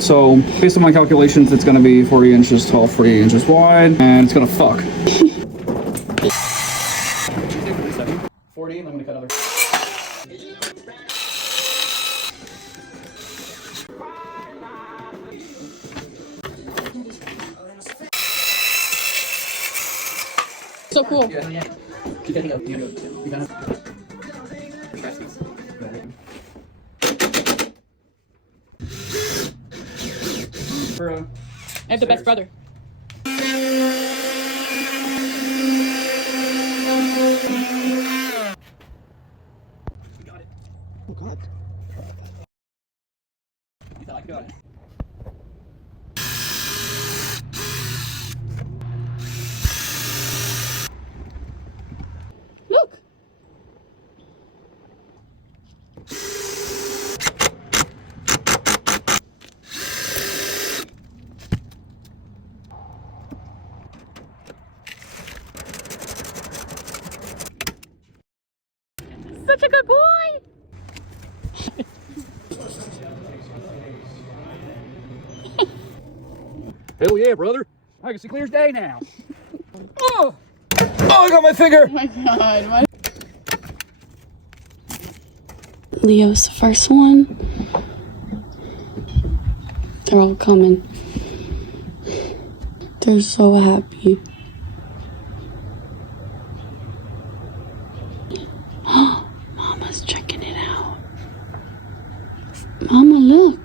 So based on my calculations, it's gonna be 40 inches tall, 40 inches wide, and it's gonna fuck. 40, and I'm gonna cut another. So cool. I have the best brother. Got it. Oh god. You thought I got it. Look. Such a good boy. Hell yeah, brother. I can see clear as day now. Oh! Oh, I got my finger! Oh my god. Leo's the first one. They're all coming. They're so happy. Mama's checking it out. Mama, look.